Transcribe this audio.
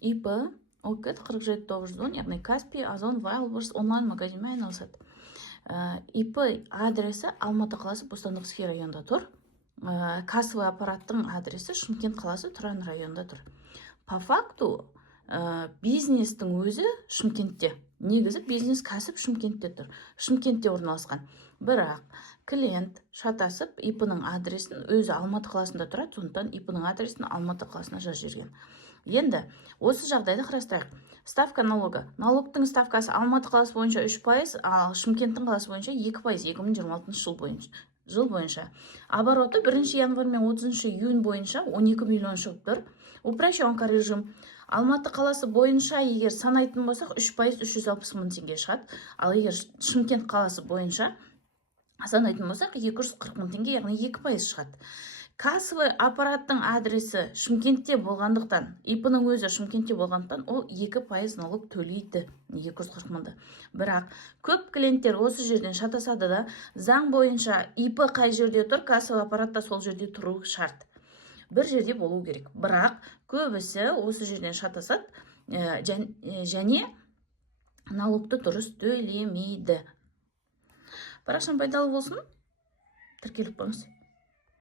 ИП ОКЭД 47910, яғни Каспий, Озон, Wildberries онлайн магазинмен айналысады. ИП адресі Алматы қаласы Бостандық Іске районында тұр. Кассовый аппараттың адресі Шымкент қаласы Тұран районында тұр. По факту бизнестің өзі Шымкентте. Негізі бизнес кәсіп Шымкентте тұр. Шымкентте орналасқан. Бірақ клиент шатасып ИП-ның адресін өзі Алматы қаласында тұрады, сондықтан ИП-ның адресін Алматы қаласына жазып жіберген. Енді осы жағдайды қарастырайық. Ставка налога. Налогтың ставкасы Алматы қаласы бойынша 3%, ал Шымкенттің қаласы бойынша 2%, 2026 жыл бойынша. Обороты 1 январь мен 30 июнь бойынша 12 миллион шығып тұр. Упрощен режим. Алматы қаласы бойынша егер санайтын болсақ 3% 360 мың теңге шығады. Ал егер Шымкент қаласы бойынша санайтын болсақ 240 мың теңге, яғни 2% шығады. Кассовый аппараттың адресі Шымкентте болғандықтан, ИП-ның өзі Шымкентте болғандықтан, ол 2% налог төлейді 240 мыңды. Бірақ көп клиенттер осы жерден шатасады да, заң бойынша ИП қай жерде тұр, кассовый аппаратта сол жерде тұру шарт. Бір жерде болу керек. Бірақ көбісі осы жерден шатасады және налогты дұрыс төлемейді. Парақшам пайдалы болсын, тіркеліп қойыңыз.